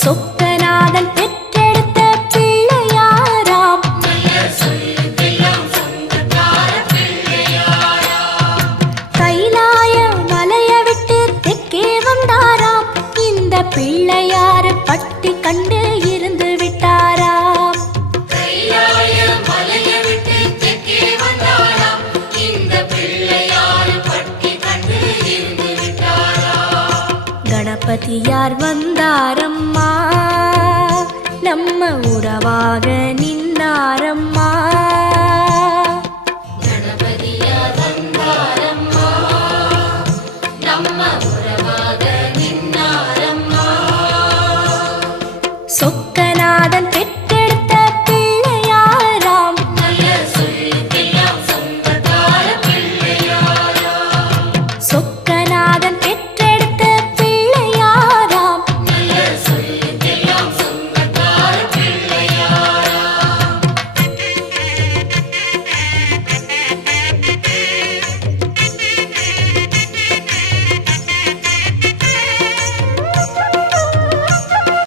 சொக்கநாதன் பெற்றெடுத்த பிள்ளையாராம். கைலாய மலைய விட்டு தெற்கே வந்தாராம். இந்த பிள்ளையாரு பட்டி கண்டு இருந்து விட்டாராம். கணபதியார் வந்தாரம்மா, நம்ம உறவாக நின்னாரம்மா. கணபதியார் வந்தாரம்மா, நம்ம உறவாக நின்னாரம்மா. சொக்கநாதன்